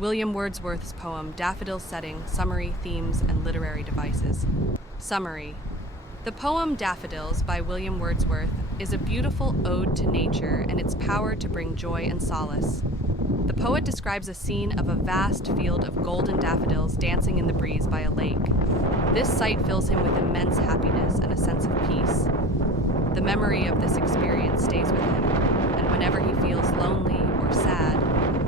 William Wordsworth's poem Daffodils Setting, Summary, Themes, and Literary Devices. Summary. The poem Daffodils by William Wordsworth is a beautiful ode to nature and its power to bring joy and solace. The poet describes a scene of a vast field of golden daffodils dancing in the breeze by a lake. This sight fills him with immense happiness and a sense of peace. The memory of this experience stays with him, and whenever he feels lonely or sad,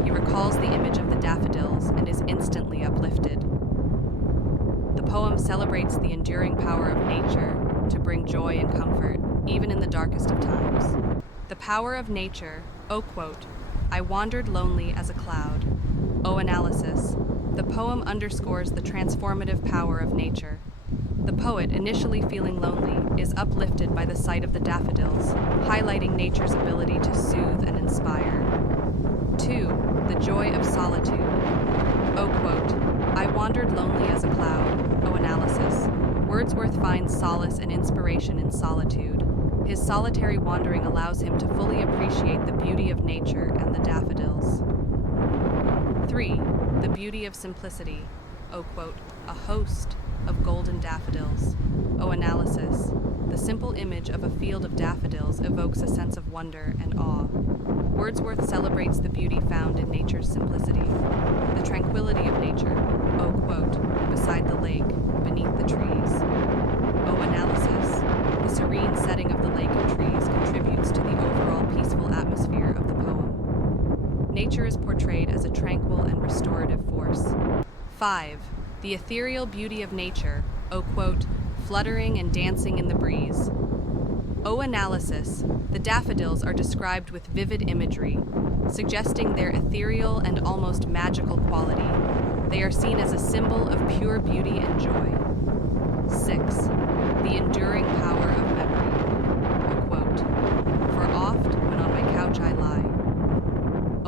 he recalls the image of the daffodils and is instantly uplifted. The poem celebrates the enduring power of nature to bring joy and comfort, even in the darkest of times. The power of nature, quote, I wandered lonely as a cloud. Analysis. The poem underscores the transformative power of nature. The poet, initially feeling lonely, is uplifted by the sight of the daffodils, highlighting nature's ability to soothe and inspire. 2. The joy of solitude. Quote, I wandered lonely as a cloud. Analysis. Wordsworth finds solace and inspiration in solitude. His solitary wandering allows him to fully appreciate the beauty of nature and the daffodils. 3. The beauty of simplicity. Quote, a host of golden daffodils. Analysis. The simple image of a field of daffodils evokes a sense of wonder and awe. Wordsworth celebrates the beauty found in nature's simplicity, the tranquility of nature, quote, beside the lake, beneath the trees. Analysis. The serene setting of the lake and trees contributes to the overall peaceful atmosphere of the poem. Nature is portrayed as a tranquil and restorative force. 5. The ethereal beauty of nature, quote, fluttering and dancing in the breeze. Analysis. The daffodils are described with vivid imagery, suggesting their ethereal and almost magical quality. They are seen as a symbol of pure beauty and joy. 6. The enduring power of memory. Quote, for oft, when on my couch I lie.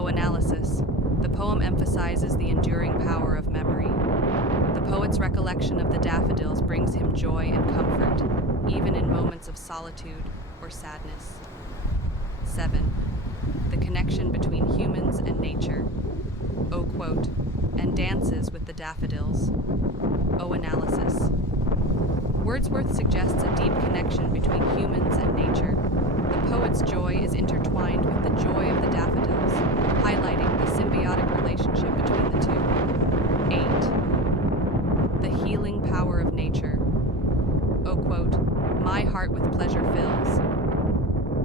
Analysis. The poem emphasizes the enduring power of memory. The poet's recollection of the daffodils brings him joy and comfort, even in moments of solitude or sadness. 7. The connection between humans and nature. Quote, and dances with the daffodils. Analysis. Wordsworth suggests a deep connection between humans and nature. The poet's joy is intertwined with the joy of the daffodils, highlighting the symbiotic relationship between the two. 8. The healing power of nature. Quote, my heart with pleasure fills.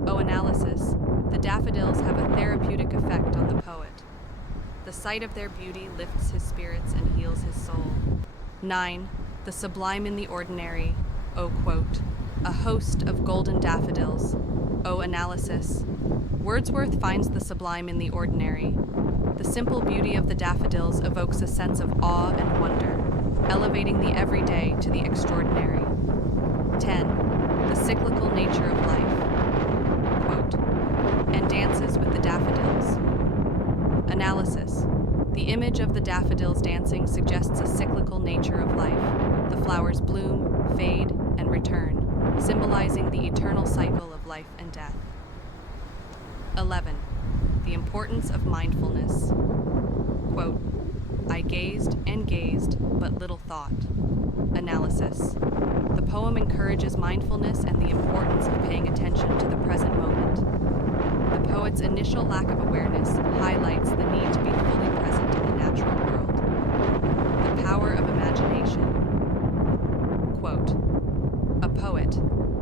Analysis. The daffodils have a therapeutic effect on the poet. The sight of their beauty lifts his spirits and heals his soul. 9. The sublime in the ordinary. Quote, a host of golden daffodils. Analysis. Wordsworth finds the sublime in the ordinary. The simple beauty of the daffodils evokes a sense of awe and wonder, elevating the everyday to the extraordinary. 10. The cyclical nature of life. Quote, and dances with the daffodils. Analysis. The image of the daffodils dancing suggests a cyclical nature of life. The flowers bloom, fade, and return, symbolizing the eternal cycle of life and death. 11. The importance of mindfulness. Quote, I gazed and gazed, but little thought. Analysis. The poem encourages mindfulness and the importance of paying attention to the present moment. The poet's initial lack of awareness highlights the need to be fully present in the natural world. The power of imagination. Quote, a poet,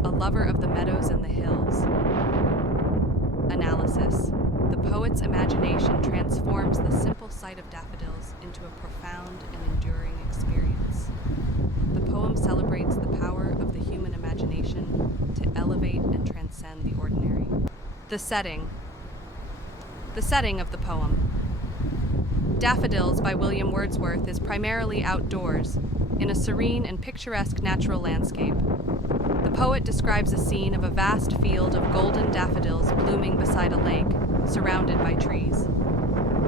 a lover of the meadows and the hills. Analysis. The poet's imagination transforms the simple sight of daffodils into a profound and enduring experience. The poem celebrates the power of the human imagination to elevate and transcend the ordinary. The setting. The setting of the poem. Daffodils by William Wordsworth is primarily outdoors, in a serene and picturesque natural landscape. The poet describes a scene of a vast field of golden daffodils blooming beside a lake, surrounded by trees.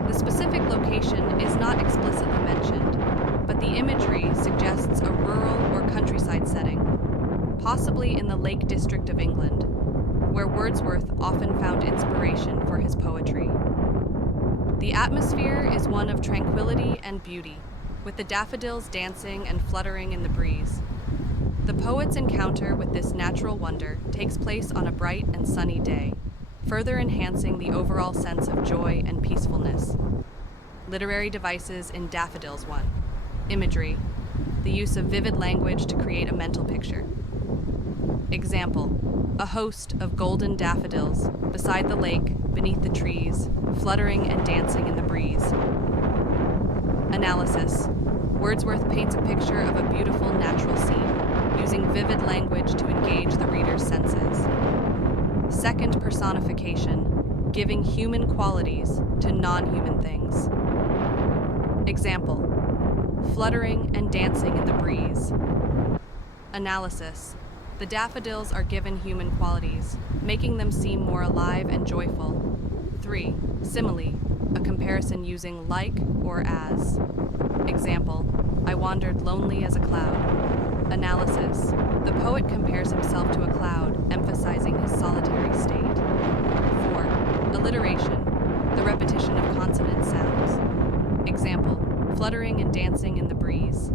The specific location is not explicitly mentioned, but the imagery suggests a rural or countryside setting, possibly in the Lake District of England, where Wordsworth often found inspiration for his poetry. The atmosphere is one of tranquility and beauty, with the daffodils dancing and fluttering in the breeze. The poet's encounter with this natural wonder takes place on a bright and sunny day, further enhancing the overall sense of joy and peacefulness. Literary devices in Daffodils 1. Imagery, the use of vivid language to create a mental picture. Example, a host of golden daffodils beside the lake, beneath the trees, fluttering and dancing in the breeze. Analysis, Wordsworth paints a picture of a beautiful natural scene, using vivid language to engage the reader's senses. Second, personification, giving human qualities to non-human things. Example, fluttering and dancing in the breeze. Analysis, the daffodils are given human qualities, making them seem more alive and joyful. 3. Simile, a comparison using like or as. Example, I wandered lonely as a cloud. Analysis, the poet compares himself to a cloud, emphasizing his solitary state. 4. Alliteration, the repetition of consonant sounds. Example, fluttering and dancing in the breeze.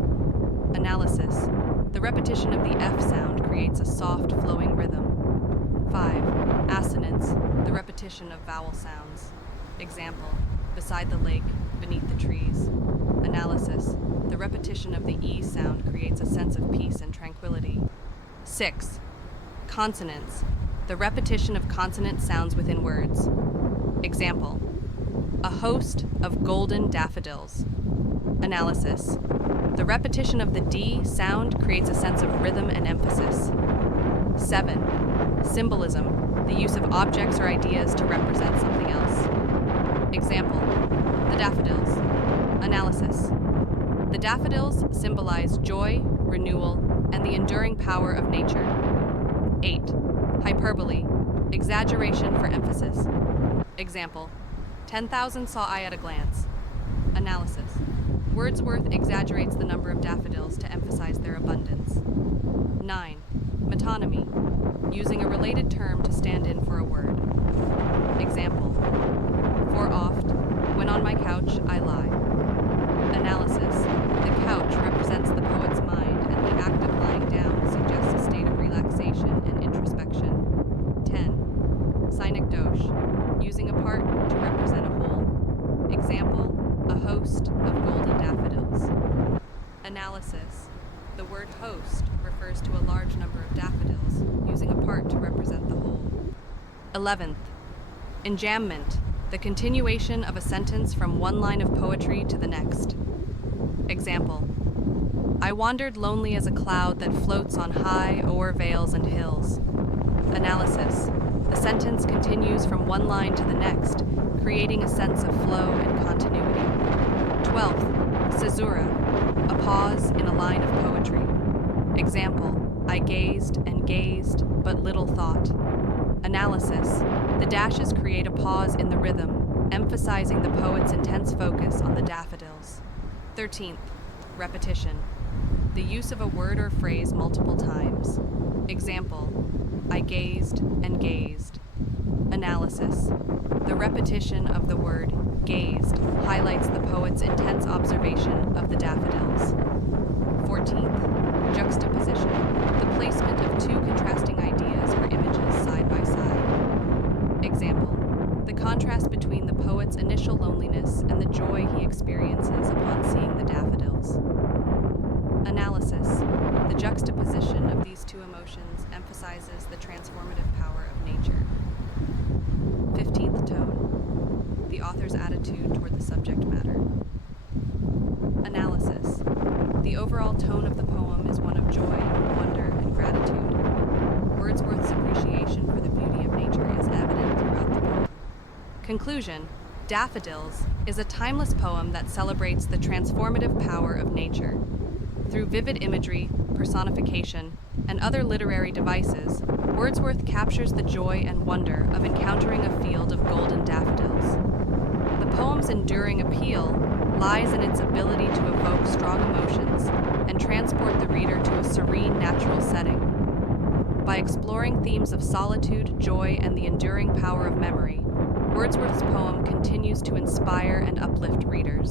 Analysis, the repetition of the F sound creates a soft, flowing rhythm. 5. Assonance, the repetition of vowel sounds. Example, beside the lake, beneath the trees. Analysis, the repetition of the E sound creates a sense of peace and tranquility. 6. Consonance, the repetition of consonant sounds within words. Example, a host of golden daffodils. Analysis, the repetition of the D sound creates a sense of rhythm and emphasis. 7. Symbolism, the use of objects or ideas to represent something else. Example, the daffodils. Analysis, the daffodils symbolize joy, renewal, and the enduring power of nature. 8. Hyperbole, exaggeration for emphasis. Example, 10,000 saw I at a glance. Analysis, Wordsworth exaggerates the number of daffodils to emphasize their abundance. 9. Metonymy, using a related term to stand in for a word. Example, for oft, when on my couch I lie. Analysis, the couch represents the poet's mind, and the act of lying down suggests a state of relaxation and introspection. 10. Synecdoche, using a part to represent a whole. Example, a host of golden daffodils. Analysis, the word host refers to a large number of daffodils, using a part to represent the whole. 11th. Enjambment, the continuation of a sentence from one line of poetry to the next. Example, I wandered lonely as a cloud that floats on high o'er vales and hills. Analysis, the sentence continues from one line to the next, creating a sense of flow and continuity. 12th. Caesura, a pause in a line of poetry. Example, I gazed and gazed, but little thought. Analysis, the dashes create a pause in the rhythm, emphasizing the poet's intense focus on the daffodils. 13th. Repetition, the use of a word or phrase multiple times. Example, I gazed and gazed. Analysis, the repetition of the word gazed highlights the poet's intense observation of the daffodils. 14th. Juxtaposition, the placement of two contrasting ideas or images side by side. Example, the contrast between the poet's initial loneliness and the joy he experiences upon seeing the daffodils. Analysis, the juxtaposition of these two emotions emphasizes the transformative power of nature. 15th tone, the author's attitude toward the subject matter. Analysis, the overall tone of the poem is one of joy, wonder, and gratitude. Wordsworth's appreciation for the beauty of nature is evident throughout the poem. Conclusion, Daffodils is a timeless poem that celebrates the transformative power of nature. Through vivid imagery, personification, and other literary devices, Wordsworth captures the joy and wonder of encountering a field of golden daffodils. The poem's enduring appeal lies in its ability to evoke strong emotions and transport the reader to a serene, natural setting. By exploring themes of solitude, joy, and the enduring power of memory, Wordsworth's poem continues to inspire and uplift readers.